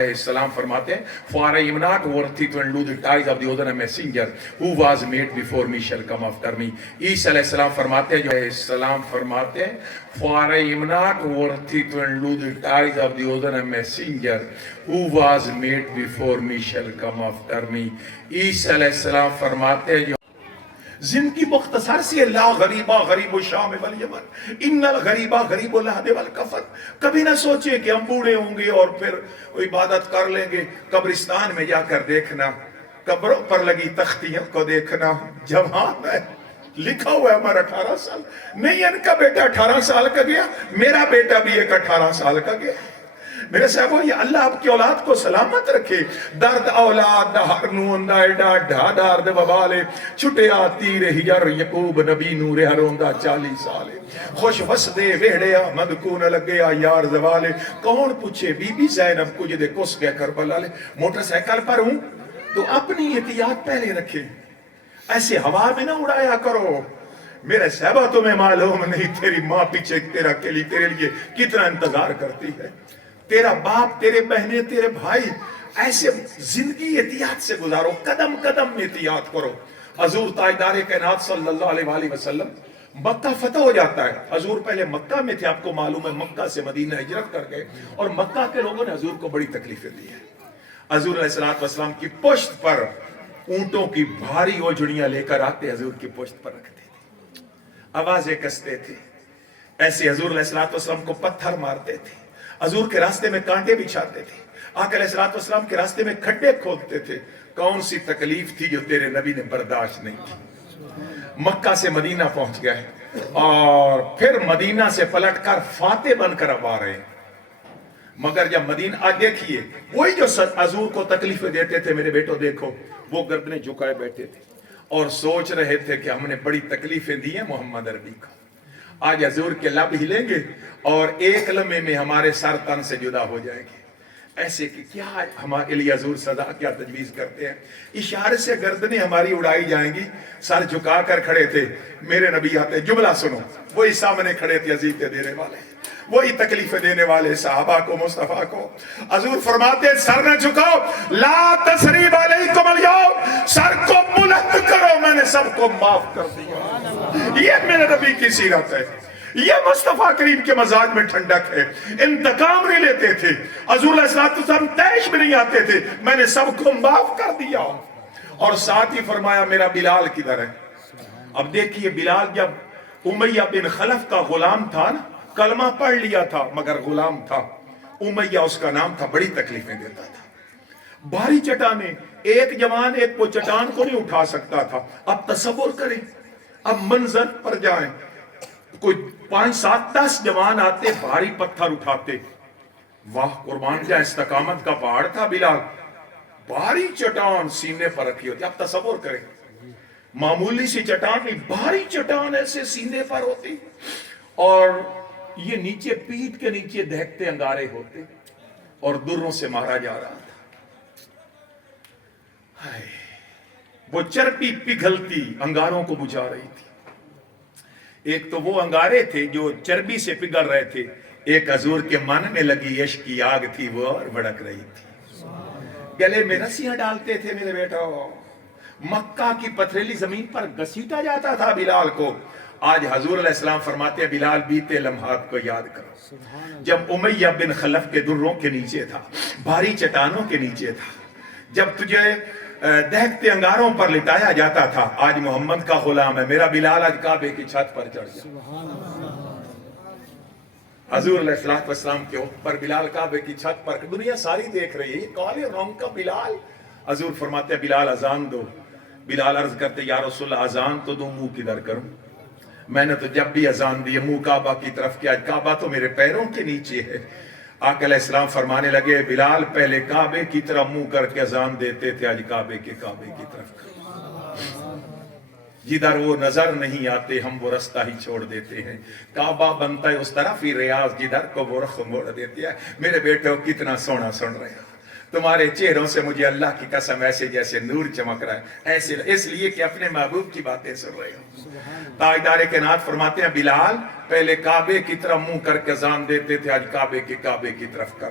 Salam فرماتے ہیں, for I am not worthy to undo the ties of the other messenger who was made before me shall come after me. عیسی علیہ السلام فرماتے ہیں, جو السلام فرماتے ہیں, for I am not worthy to undo the ties of the other messenger who was made before me shall come after me. عیسی علیہ السلام فرماتے ہیں, جو زندگی مختصر سی ہے, لا غریبہ غریب الشام والیمن ان الغریبہ غریب الہد والکفر. کبھی نہ سوچیں کہ ہم بوڑھے ہوں گے اور پھر عبادت کر لیں گے. قبرستان میں جا کر دیکھنا, قبروں پر لگی تختیوں کو دیکھنا, جوان ہے, لکھا ہوا ہے ہمارا 18 سال, نہیں ان کا بیٹا 18 سال کا گیا, میرا بیٹا بھی ایک 18 سال کا گیا. میرے صاحبو, یہ اللہ آپ کی اولاد کو سلامت رکھے. درد اولاد دا ہرنون دا ایڈا ڈھاڈار دا ببالے چھٹے آتی رہی یار یقوب نبی نور ہرون دا 40 سالے. خوش وسدے ویڑے آمد کو نہ لگے آ یار زوالے. کون پوچھے بی بی زینب کو جدے کس گئے کربلا لے. موٹر سائیکل پر ہوں تو اپنی احتیاط پہلے رکھے, ایسے ہوا میں نہ اڑایا کرو. میرے صاحبہ تمہیں معلوم نہیں تیری ماں پیچھے تیرے لیے کتنا انتظار کرتی ہے. تیرا باپ, تیرے بہنیں, تیرے بھائی, ایسے زندگی احتیاط سے گزارو, قدم قدم میں احتیاط کرو. حضور تاجدار کائنات صلی اللہ علیہ وآلہ وسلم مکہ فتح ہو جاتا ہے. حضور پہلے مکہ میں تھے, آپ کو معلوم ہے, مکہ سے مدینہ ہجرت کر گئے اور مکہ کے لوگوں نے حضور کو بڑی تکلیفیں دی ہیں. حضور علیہ السلام کی پشت پر اونٹوں کی بھاری اوجھڑیاں لے کر آتے, حضور کی پشت پر رکھتے تھے, آوازیں کستے تھے. ایسے حضور علیہ السلام کو پتھر مارتے تھے, حضور کے راستے میں کانٹے بچھاتے تھے, آقا علیہ السلام کے راستے میں کھڈے کھودتے تھے. کون سی تکلیف تھی جو تیرے نبی نے برداشت نہیں کی. مکہ سے مدینہ پہنچ گئے اور پھر مدینہ سے پلٹ کر فاتح بن کر اب آ رہے ہیں. مگر جب مدینہ آج دیکھیے, وہی جو حضور کو تکلیفیں دیتے تھے, میرے بیٹو دیکھو, وہ گردنیں جھکائے بیٹھے تھے اور سوچ رہے تھے کہ ہم نے بڑی تکلیفیں دی ہیں محمد عربی کو. آج حضور کے لب ہلیں گے اور ایک لمحے میں ہمارے سر تن سے جدا ہو جائیں گے. ایسے کہ کیا ہمارے لیے حضور سزا کیا تجویز کرتے ہیں. اشارے سے گردنیں ہماری اڑائی جائیں گی. سر جھکا کر کھڑے تھے, میرے نبی آتے, جملہ سنو, وہی سامنے کھڑے تھے عزیزیں دینے والے, وہی تکلیفیں دینے والے صحابہ کو, مصطفیٰ کو. حضور فرماتے سر نہ جھکاؤ, لا تثریب علیکم الیوم, سر کو بلند کرو, میں نے سب کو معاف کر دیا. یہ میرے نبی کی سیرت ہے, یہ مصطفیٰ کریم کے مزاج میں ٹھنڈک ہے. انتقام نہیں لیتے تھے حضور علیہ السلام, تیش میں نہیں آتے تھے, میں نے سب کو معاف کر دیا. اور ساتھ ہی فرمایا میرا بلال کدھر ہے. اب دیکھیے, بلال جب امیہ بن خلف کا غلام تھا نا, کلمہ پڑھ لیا تھا مگر غلام تھا, امیہ اس کا نام تھا, بڑی تکلیفیں دیتا تھا. بھاری چٹانیں, ایک جوان ایک کو چٹان کو نہیں اٹھا سکتا تھا. اب تصور کریں, اب منظر پر جائیں, کوئی 5 7 10 جوان آتے, بھاری پتھر اٹھاتے. واہ قربان جائے, استقامت کا پہاڑ تھا بلال. بھاری چٹان سینے پر رکھی ہوتی. اب تصور کریں, معمولی سی چٹان نہیں, بھاری چٹان ایسے سینے پر ہوتی اور یہ نیچے پیٹ کے نیچے دہکتے انگارے ہوتے اور دروں سے مارا جا رہا تھا. وہ چربی پگھلتی انگاروں کو بجھا رہی تھی. ایک تو وہ انگارے تھے جو چربی سے پگھل رہے تھے, ایک حضور کے من میں لگی عشق کی آگ تھی, وہ اور بھڑک رہی تھی. گلے میں رسیاں ڈالتے تھے میرے بیٹا, مکہ کی پتھریلی زمین پر گھسیٹا جاتا تھا بلال کو. آج حضور علیہ السلام فرماتے ہیں بلال بیتے لمحات کو یاد کرو, جب امیہ بن خلف کے دروں کے نیچے تھا, بھاری چٹانوں کے نیچے تھا, جب تجھے دہکتے انگاروں پر لٹایا جاتا تھا. آج محمد کا غلام ہے میرا بلال, آج کعبے کی چھت پر چڑھ گیا. حضور علیہ السلام کے اوپر بلال کعبے کی چھت پر, دنیا ساری دیکھ رہی ہے, یہ کالے رنگ کا بلال. حضور فرماتے ہیں بلال اذان دو. بلال عرض کرتے یا رسول اللہ اذان تو دو, منہ کدھر کروں, میں نے تو جب بھی اذان دی منہ کعبہ کی طرف کیا, کعبہ تو میرے پیروں کے نیچے ہے. آقا علیہ السلام فرمانے لگے بلال پہلے کعبے کی طرف منہ کر کے اذان دیتے تھے, آج کعبے کی طرف کر. جدھر وہ نظر نہیں آتے ہم وہ رستہ ہی چھوڑ دیتے ہیں. کعبہ بنتا ہے اس طرف ہی ریاض, جدھر کو وہ رخ موڑ دیتی ہے. میرے بیٹے کتنا سونا سن رہے ہیں, تمہارے چہروں سے مجھے اللہ کی قسم ایسے جیسے نور چمک رہا ہے, ایسے اس لیے کہ اپنے محبوب کی باتیں سن رہے ہو. تاجدار کائنات فرماتے ہیں بلال پہلے کعبے کی طرف منہ کر کے اذان دیتے تھے, آج کعبے کی طرف کر.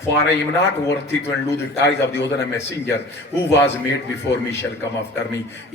for I am not worthy to undo the ties of the other messenger who was made before me shall come after me।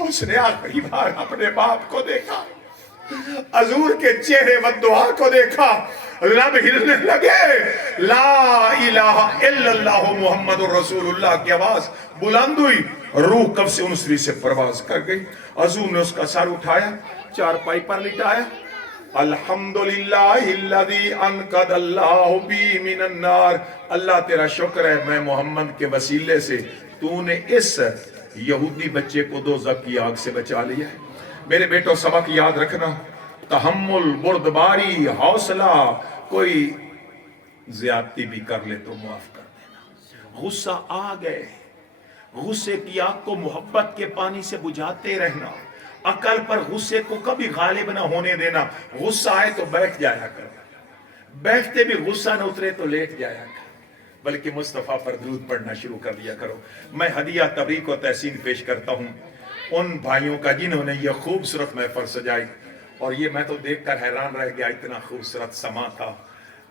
اس نے آخری بار اپنے باپ کو دیکھا، حضور کے چہرے و دعا کو دیکھا، لب ہلنے لگے، لا الہ الا اللہ محمد رسول اللہ کی آواز بلند ہوئی، روح کب سے انسری سے پرواز کر گئی۔ حضور نے اس کا سر اٹھایا، چارپائی پر لٹایا، الحمدللہ الذی انقذ اللہ بی من النار، اللہ تیرا شکر ہے میں محمد کے وسیلے سے تو نے اس یہودی بچے کو دوزخ کی آگ سے بچا لیا ہے۔ میرے بیٹوں سبق یاد رکھنا، تحمل، بردباری، حوصلہ، کوئی زیادتی بھی کر لے تو معاف کر دینا۔ غصہ آ گئے، غصے کی آگ کو محبت کے پانی سے بجھاتے رہنا، عقل پر غصے کو کبھی غالب نہ ہونے دینا۔ غصہ آئے تو بیٹھ جایا کر، بیٹھتے بھی غصہ نہ اترے تو لیٹ جایا کر، بلکہ مصطفیٰ پر درود پڑھنا شروع کر دیا کرو۔ میں ہدیہ تبریک و تحسین پیش کرتا ہوں ان بھائیوں کا جنہوں نے یہ خوبصورت محفل سجائی، اور یہ میں تو دیکھ کر حیران رہ گیا، اتنا خوبصورت سما تھا،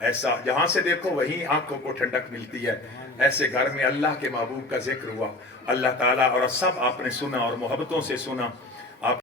ایسا جہاں سے دیکھو وہیں آنکھوں کو ٹھنڈک ملتی ہے۔ ایسے گھر میں اللہ کے محبوب کا ذکر ہوا، اللہ تعالیٰ، اور سب آپ نے سنا اور محبتوں سے سنا۔